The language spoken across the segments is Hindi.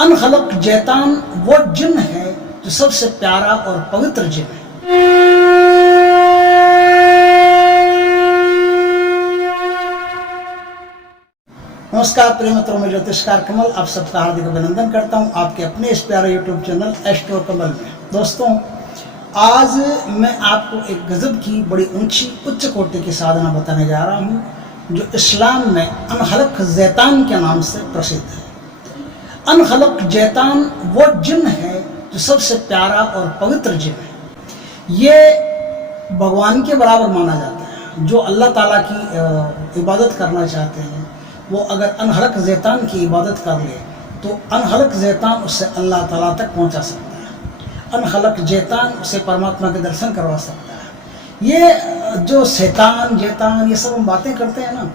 अनखलक जैतान वो जिन है जो सबसे प्यारा और पवित्र जिन है। नमस्कार प्रिय मित्रों, मैं ज्योतिषकार कमल आप सबका हार्दिक अभिनंदन करता हूं आपके अपने इस प्यारे यूट्यूब चैनल एस्ट्रो कमल में। दोस्तों, आज मैं आपको एक गजब की बड़ी ऊंची उच्च कोटि की साधना बताने जा रहा हूं जो इस्लाम में अनखलक जैतान के नाम से प्रसिद्ध है। अनखलक जैतान वो जिन है जो सबसे प्यारा और पवित्र जिन है। ये भगवान के बराबर माना जाता है। जो अल्लाह ताला की इबादत करना चाहते हैं वो अगर अनखलक जैतान की इबादत कर ले तो अनखलक जैतान उससे अल्लाह ताला तक पहुंचा सकता है। अनखलक जैतान उसे परमात्मा के दर्शन करवा सकता है। ये जो शैतान जैतान ये सब हम बातें करते हैं ना,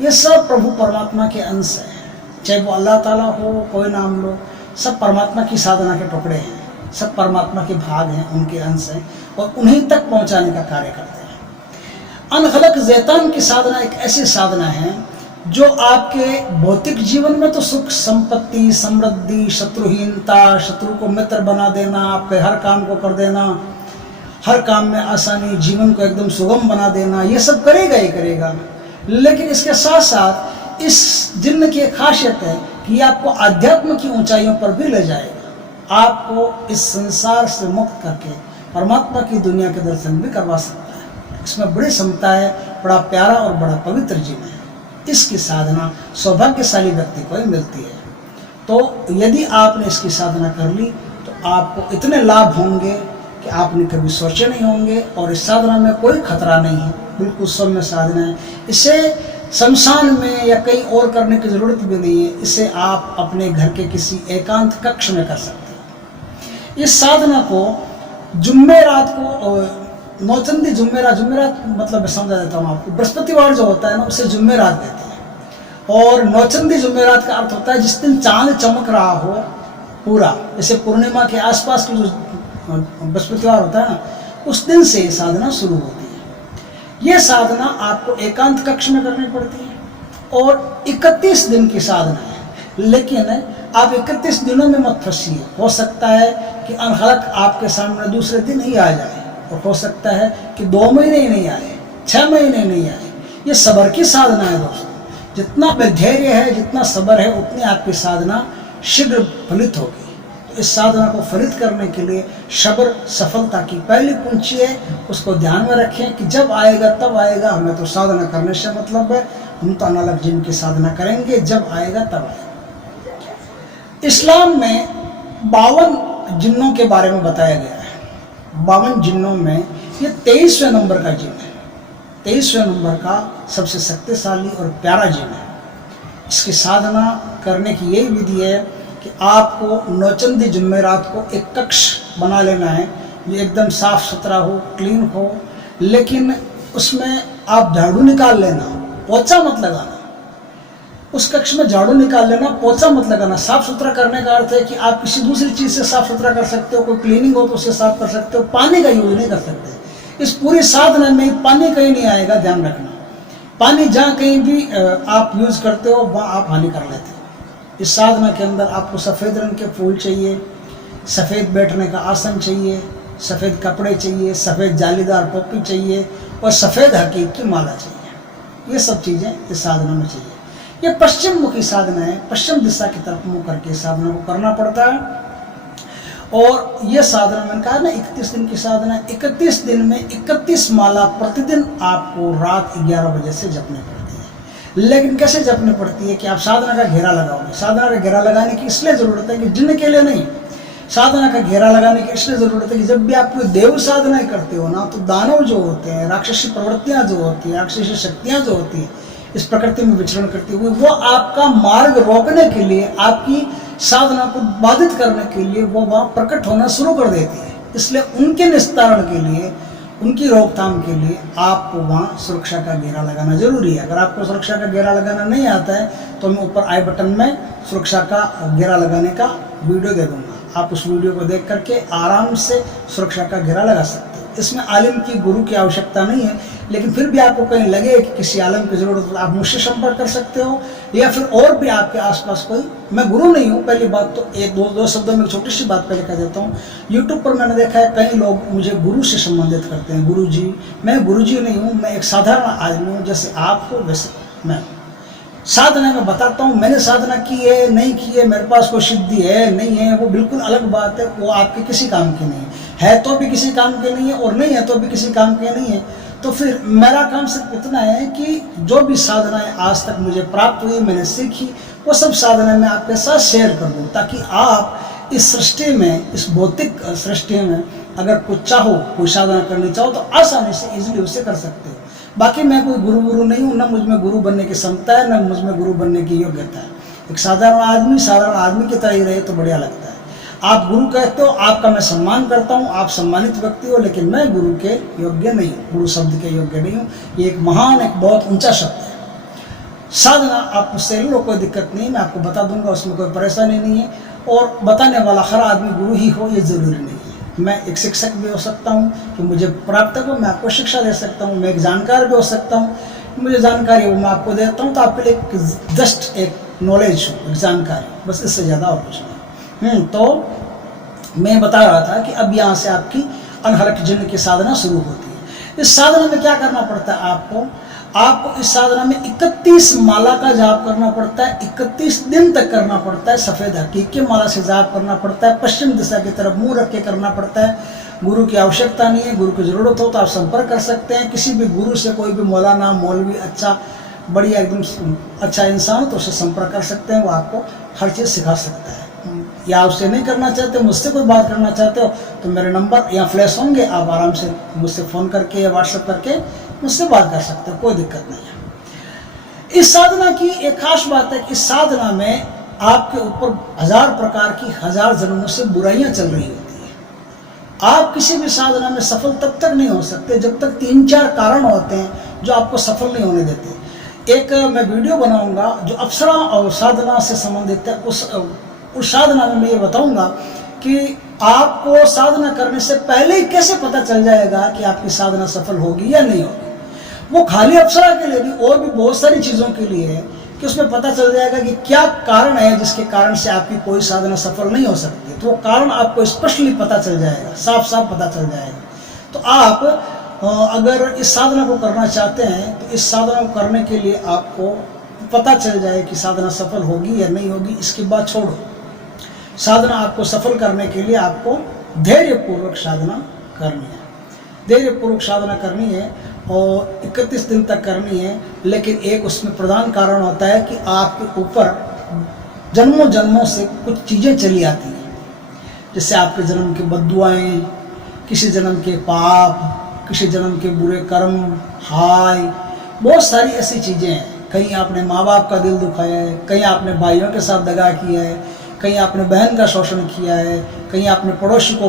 ये सब प्रभु परमात्मा के अंश है। चाहे वो अल्लाह ताला हो, कोई नाम लो, सब परमात्मा की साधना के टुकड़े हैं, सब परमात्मा के भाग हैं, उनके अंश हैं और उन्हीं तक पहुंचाने का कार्य करते हैं। अनखलक जैतान की साधना एक ऐसी साधना है जो आपके भौतिक जीवन में तो सुख संपत्ति समृद्धि शत्रुहीनता, शत्रु को मित्र बना देना, आपके हर काम को कर देना, हर काम में आसानी, जीवन को एकदम सुगम बना देना, ये सब करेगा ही करेगा। लेकिन इसके साथ साथ इस जिन्न की खासियत है कि ये आपको आध्यात्म की ऊंचाइयों पर भी ले जाएगा। आपको इस संसार से मुक्त करके परमात्मा की दुनिया के दर्शन भी करवा सकता है। इसमें बड़ी क्षमता है, बड़ा प्यारा और बड़ा पवित्र जिन्न है। इसकी साधना सौभाग्यशाली व्यक्ति को ही मिलती है। तो यदि आपने इसकी साधना कर ली तो आपको इतने लाभ होंगे कि आपने कभी सोचे नहीं होंगे। और इस साधना में कोई खतरा नहीं है, बिल्कुल सौम्य साधना है। इसे शमशान में या कहीं और करने की जरूरत भी नहीं है। इसे आप अपने घर के किसी एकांत कक्ष में कर सकते हैं। इस साधना को जुम्मेरात को नौचंदी जुम्मेरात मतलब समझा देता हूँ आपको। बृहस्पतिवार जो होता है ना, उसे जुम्मेरात कहते हैं। और नौचंदी जुम्मेरात का अर्थ होता है जिस दिन चांद चमक रहा हो पूरा, जैसे पूर्णिमा के आसपास की जो बृहस्पतिवार होता है ना, उस दिन से ये साधना शुरू होती है। ये साधना आपको एकांत कक्ष में करनी पड़ती है और 31 दिन की साधना है। लेकिन आप 31 दिनों में मत फंसिए। हो सकता है कि अनखलक आपके सामने दूसरे दिन ही आ जाए और हो सकता है कि 2 महीने ही नहीं आए, 6 महीने नहीं आए। ये सब्र की साधना है दोस्तों। जितना धैर्य है, जितना सब्र है, उतनी आपकी साधना शीघ्र फलित होगी। तो इस साधना को फलित करने के लिए सब्र सफलता की पहली कुंजी है। उसको ध्यान में रखें कि जब आएगा तब आएगा। हमें तो साधना करने से मतलब है, हम तो अनखलक जिन की साधना करेंगे, जब आएगा तब आएगा। इस्लाम में 52 जिन्नों के बारे में बताया गया है। 52 जिन्नों में ये 23वें नंबर का जिन है। 23वें नंबर का सबसे शक्तिशाली और प्यारा जिन है। इसकी साधना करने की यही विधि है कि आपको नौचंदी जुम्मेरात को एक कक्ष बना लेना है जो एकदम साफ सुथरा हो, क्लीन हो। लेकिन उसमें आप झाड़ू निकाल लेना, पोछा मत लगाना। उस कक्ष में झाड़ू निकाल लेना, पोछा मत लगाना। साफ सुथरा करने का अर्थ है कि आप किसी दूसरी चीज़ से साफ सुथरा कर सकते हो, कोई क्लीनिंग हो तो उससे साफ कर सकते हो, पानी का यूज नहीं कर सकते। इस पूरी साधना में पानी कहीं नहीं आएगा, ध्यान रखना। पानी जहाँ कहीं भी आप यूज करते हो वहाँ आप हानि कर लेते हो। इस साधना के अंदर आपको सफ़ेद रंग के फूल चाहिए, सफ़ेद बैठने का आसन चाहिए, सफ़ेद कपड़े चाहिए, सफ़ेद जालीदार टोपी चाहिए और सफ़ेद हकीक की माला चाहिए। ये सब चीज़ें इस साधना में चाहिए। ये पश्चिम मुखी साधना है। पश्चिम दिशा की तरफ मुँह करके साधना को करना पड़ता है। और ये साधना मैंने कहा ना 31 दिन की साधना है। 31 दिन में 31 माला प्रतिदिन आपको रात 11 बजे से जपनी पड़ती है। लेकिन कैसे जपनी पड़ती है कि आप साधना का घेरा लगाओगे। साधना का घेरा लगाने की इसलिए ज़रूरत है कि जिन्न के लिए नहीं, साधना का घेरा लगाने की इसलिए ज़रूरत है कि जब भी आप कोई देव साधनाएं करते हो ना, तो दानव जो होते हैं, राक्षसी प्रवृत्तियाँ जो होती हैं, राक्षसी शक्तियाँ जो होती हैं इस प्रकृति में विचरण करती हुई, वो आपका मार्ग रोकने के लिए, आपकी साधना को बाधित करने के लिए वो वहाँ प्रकट होना शुरू कर देती है। इसलिए उनके निस्तारण के लिए, उनकी रोकथाम के लिए आपको वहाँ सुरक्षा का घेरा लगाना जरूरी है। अगर आपको सुरक्षा का घेरा लगाना नहीं आता है तो मैं ऊपर आई बटन में सुरक्षा का घेरा लगाने का वीडियो दे दूंगा। आप उस वीडियो को देख करके आराम से सुरक्षा का घेरा लगा सकते हैं। इसमें आलिम की, गुरु की आवश्यकता नहीं है। लेकिन फिर भी आपको कहीं लगे कि किसी आलिम की ज़रूरत, आप मुझसे संपर्क कर सकते हो या फिर और भी आपके आसपास कोई मैं गुरु नहीं हूँ, पहली बात तो एक दो शब्दों में छोटी सी बात पहले कह देता हूँ। यूट्यूब पर मैंने देखा है कई लोग मुझे गुरु से संबंधित करते हैं, गुरु जी। मैं गुरु जी नहीं हूँ, मैं एक साधारण आदमी हूँ, जैसे आप हो वैसे मैं। साधना में बताता हूँ, मैंने साधना की है नहीं की है, मेरे पास कोई सिद्धि है नहीं है, वो बिल्कुल अलग बात है। वो आपके किसी काम की नहीं है तो भी किसी काम के नहीं है, और नहीं है तो भी किसी काम के नहीं है। तो फिर मेरा काम सिर्फ इतना है कि जो भी साधनाएं आज तक मुझे प्राप्त हुई, मैंने सीखी, वो सब साधना मैं आपके साथ शेयर कर दूँ, ताकि आप इस सृष्टि में, इस भौतिक सृष्टि में अगर कुछ चाहो, कोई साधना करनी चाहो तो आसानी से इजीली उसे कर सकते हो। बाकी मैं कोई गुरु नहीं हूँ, ना मुझ में गुरु बनने की क्षमता है, ना मुझ में गुरु बनने की योग्यता है। एक साधारण आदमी की तरह ही रहे तो बढ़िया लगता है। आप गुरु कहते हो, आपका मैं सम्मान करता हूँ, आप सम्मानित व्यक्ति हो, लेकिन मैं गुरु के योग्य नहीं हूँ, गुरु शब्द के योग्य नहीं हूँ। ये एक महान, एक बहुत ऊंचा शब्द है। साधना आप मुझसे लो, कोई दिक्कत नहीं, मैं आपको बता दूंगा, उसमें कोई परेशानी नहीं है। और बताने वाला हर आदमी गुरु ही हो ये जरूरी नहीं है। मैं एक शिक्षक भी हो सकता हूँ कि मुझे प्राप्त हो, मैं आपको शिक्षा दे सकता हूँ। मैं एक जानकार भी हो सकता हूँ, मुझे जानकारी हो मैं आपको देता हूँ। तो आपके लिए जस्ट एक नॉलेज हो, एक जानकारी, बस इससे ज़्यादा और कुछ नहीं। तो मैं बता रहा था कि अब यहाँ से आपकी अनहरक जिन्न की साधना शुरू होती है। इस साधना में क्या करना पड़ता है आपको इस साधना में 31 माला का जाप करना पड़ता है। 31 दिन तक करना पड़ता है। सफ़ेद हकीक की माला से जाप करना पड़ता है। पश्चिम दिशा की तरफ मुंह रख के करना पड़ता है। गुरु की आवश्यकता नहीं है, गुरु की ज़रूरत हो तो आप संपर्क कर सकते हैं किसी भी गुरु से। कोई भी मौलाना, मौलवी, अच्छा बढ़िया एकदम अच्छा इंसान तो उससे संपर्क कर सकते हैं, वो आपको हर चीज़ सिखा सकता है। या उससे नहीं करना चाहते, मुझसे कोई बात करना चाहते हो तो मेरे नंबर यहाँ फ्लैश होंगे, आप आराम से मुझसे फ़ोन करके या व्हाट्सएप करके मुझसे बात कर सकते हो, कोई दिक्कत नहीं है। इस साधना की एक खास बात है कि इस साधना में आपके ऊपर 1000 प्रकार की 1000 जन्मों से बुराइयां चल रही होती है। आप किसी भी साधना में सफल तब तक नहीं हो सकते जब तक 3-4 कारण होते हैं जो आपको सफल नहीं होने देते। एक मैं वीडियो बनाऊंगा जो अप्सरा और साधना से संबंधित है। उस साधना में मैं ये बताऊंगा कि आपको साधना करने से पहले ही कैसे पता चल जाएगा कि आपकी साधना सफल होगी या नहीं होगी। वो खाली अप्सरा के लिए नहीं, और भी बहुत सारी चीज़ों के लिए है कि उसमें पता चल जाएगा कि क्या कारण है जिसके कारण से आपकी कोई साधना सफल नहीं हो सकती। तो वो कारण आपको स्पष्टली पता चल जाएगा, साफ साफ पता चल जाएगा। तो आप अगर इस साधना को करना चाहते हैं तो इस साधना को करने के लिए आपको पता चल जाए कि साधना सफल होगी या नहीं होगी, इसकी बात छोड़ो। साधना आपको सफल करने के लिए आपको धैर्यपूर्वक साधना करनी है। धैर्यपूर्वक साधना करनी है और 31 दिन तक करनी है। लेकिन एक उसमें प्रधान कारण होता है कि आपके ऊपर जन्मों जन्मों से कुछ चीज़ें चली आती हैं, जैसे आपके जन्म की बद्दुआएं, किसी जन्म के पाप, किसी जन्म के बुरे कर्म, हाय, बहुत सारी ऐसी चीज़ें हैं। कहीं आपने माँ बाप का दिल दुखाया है, कहीं आपने भाइयों के साथ दगा किया है, कहीं आपने बहन का शोषण किया है, कहीं आपने पड़ोसी को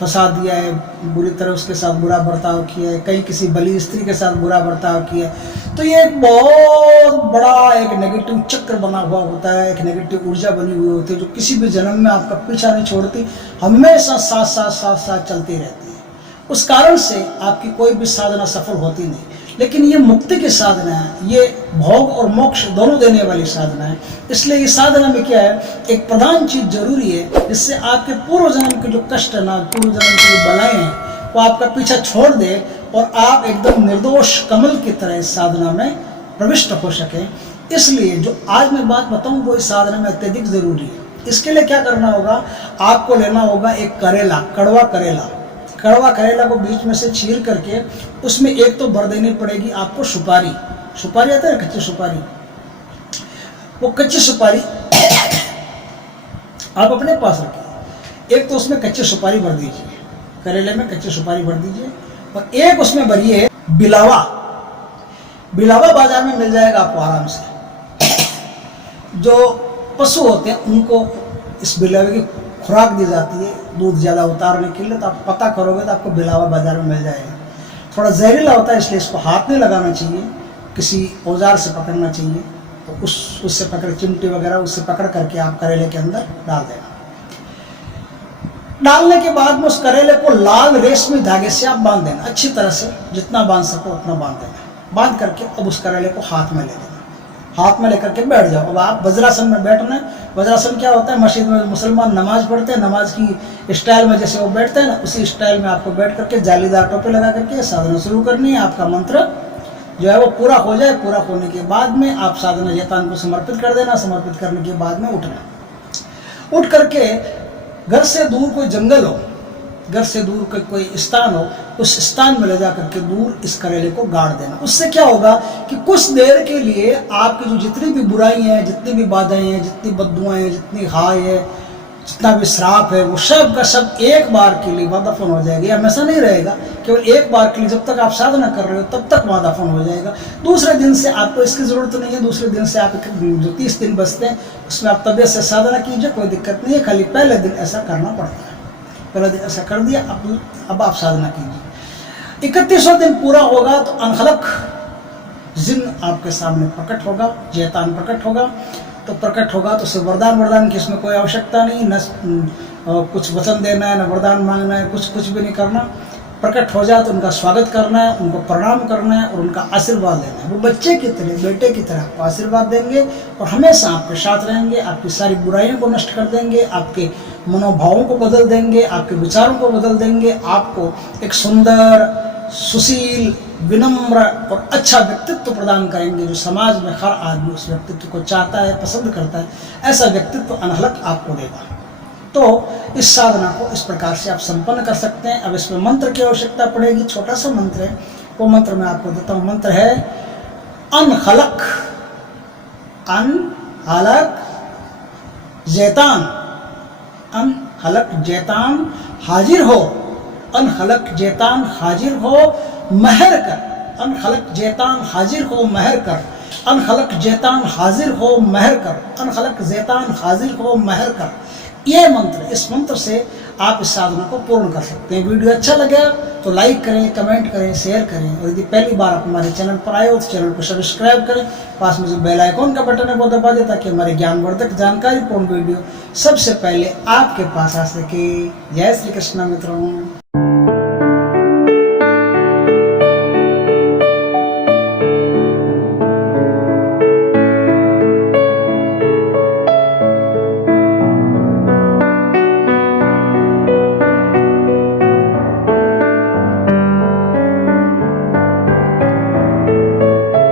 फंसा दिया है, बुरी तरह उसके साथ बुरा बर्ताव किया है, कहीं किसी बली स्त्री के साथ बुरा बर्ताव किया है। तो ये एक बहुत बड़ा एक नेगेटिव चक्र बना हुआ होता है, एक नेगेटिव ऊर्जा बनी हुई होती है जो किसी भी जन्म में आपका पीछा नहीं छोड़ती, हमेशा साथ साथ साथ साथ चलती रहती है। उस कारण से आपकी कोई भी साधना सफल होती नहीं। लेकिन ये मुक्ति की साधना है, ये भोग और मोक्ष दोनों देने वाली साधना है। इसलिए इस साधना में क्या है, एक प्रधान चीज जरूरी है जिससे आपके पूर्व जन्म के जो कष्ट है ना, पूर्व जन्म की जो बलाएं हैं, वो आपका पीछा छोड़ दे और आप एकदम निर्दोष कमल की तरह इस साधना में प्रविष्ट हो सके। इसलिए जो आज मैं बात बताऊं वो इस साधना में अत्यधिक जरूरी है। इसके लिए क्या करना होगा, आपको लेना होगा एक करेला, कड़वा करेला। कड़वा करेला को बीच में से चीर करके उसमें एक तो भर देनी पड़ेगी आपको सुपारी। सुपारी आता है ना, कच्ची सुपारी। वो कच्ची सुपारी आप अपने पास रखिए। एक तो उसमें कच्ची सुपारी भर दीजिए, करेले में कच्ची सुपारी भर दीजिए, और एक उसमें भरिए बिलावा। बिलावा बाजार में मिल जाएगा आपको आराम से। जो पशु होते हैं उनको इस बिलावे की खुराक दी जाती है दूध ज़्यादा उतारने के लिए। तो आप पता करोगे तो आपको बिलावा बाजार में मिल जाएगा। थोड़ा जहरीला होता है, इसलिए इसको हाथ नहीं लगाना चाहिए, किसी औजार से पकड़ना चाहिए। तो उससे पकड़, चिमटी वगैरह उससे पकड़ करके आप करेले के अंदर डाल देना। डालने के बाद में उस करेले को लाल रेशमी धागे से आप बांध देना, अच्छी तरह से, जितना बांध सको उतना बांध देना। बांध करके अब उस करेले को हाथ में ले लेना। हाथ में लेकर के बैठ जाओ। अब आप वज्रासन में बैठना है, वज्रासन क्या होता है, मस्जिद में मुसलमान नमाज पढ़ते हैं, नमाज की स्टाइल में जैसे वो बैठते हैं ना, उसी स्टाइल में आपको बैठ करके जालीदार टोपी लगा करके साधना शुरू करनी है। आपका मंत्र जो है वो पूरा हो जाए, पूरा होने के बाद में आप साधना जैतान को समर्पित कर देना। समर्पित करने के बाद में उठना, उठ करके घर से दूर कोई जंगल हो, घर से दूर कोई स्थान हो, उस स्थान में ले जा करके दूर इस करेले को गाड़ देना। उससे क्या होगा कि कुछ देर के लिए आपकी जो जितनी भी बुराई हैं, जितनी भी बाधाएं हैं, जितनी बददुआएं हैं, जितनी हाय है, जितना भी श्राप है, वो सब का सब एक बार के लिए वादाफन हो जाएगा। हमेशा नहीं रहेगा, केवल एक बार के लिए, जब तक आप साधना कर रहे हो तब तक वादाफन हो जाएगा। दूसरे दिन से आपको इसकी ज़रूरत नहीं है। दूसरे दिन से आप जो 30 दिन बचते हैं उसमें आप तबीयत से साधना कीजिए, कोई दिक्कत नहीं है। खाली पहले दिन ऐसा करना पड़ता है, पहले दिन ऐसा कर दिया, अब आप साधना कीजिए। 31वां दिन पूरा होगा तो अनखलक जिन आपके सामने प्रकट होगा, जैतान प्रकट होगा। तो प्रकट होगा तो सिर्फ वरदान की इसमें कोई आवश्यकता नहीं, न कुछ वचन देना है, न वरदान मांगना है, कुछ भी नहीं करना। प्रकट हो जाए तो उनका स्वागत करना है, उनको प्रणाम करना है और उनका आशीर्वाद लेना है। वो बच्चे की तरह, बेटे की तरह आपको आशीर्वाद देंगे और हमेशा आपके साथ रहेंगे। आपकी सारी बुराइयों को नष्ट कर देंगे, आपके मनोभावों को बदल देंगे, आपके विचारों को बदल देंगे। आपको एक सुंदर, सुशील, विनम्र और अच्छा व्यक्तित्व प्रदान करेंगे, जो समाज में हर आदमी उस व्यक्तित्व को चाहता है, पसंद करता है। ऐसा व्यक्तित्व अनहलक आपको देगा। तो इस साधना को इस प्रकार से आप संपन्न कर सकते हैं। अब इसमें मंत्र की आवश्यकता पड़ेगी, छोटा सा मंत्र है, वो मंत्र मैं आपको देता हूँ। मंत्र है अनहलक, अनहलक जैतान, अनहलक जैतान हाजिर हो, अनहलक जैतान हाजिर हो महर कर, अनहलक जैतान हाजिर हो महर कर, अनहलक जैतान हाजिर हो महर कर, अनहलक जैतान हाजिर हो महर कर। यह मंत्र, इस मंत्र से आप इस साधना को पूर्ण कर सकते हैं। वीडियो अच्छा लगा तो लाइक करें, कमेंट करें, शेयर करें और यदि पहली बार आप हमारे चैनल पर आए हो तो चैनल को सब्सक्राइब करें। पास में जो बेल आइकॉन का बटन है वो दबा दें ताकि हमारे ज्ञानवर्धक जानकारीपूर्ण वीडियो सबसे पहले आपके पास आ सके। जय श्री कृष्ण मित्रों।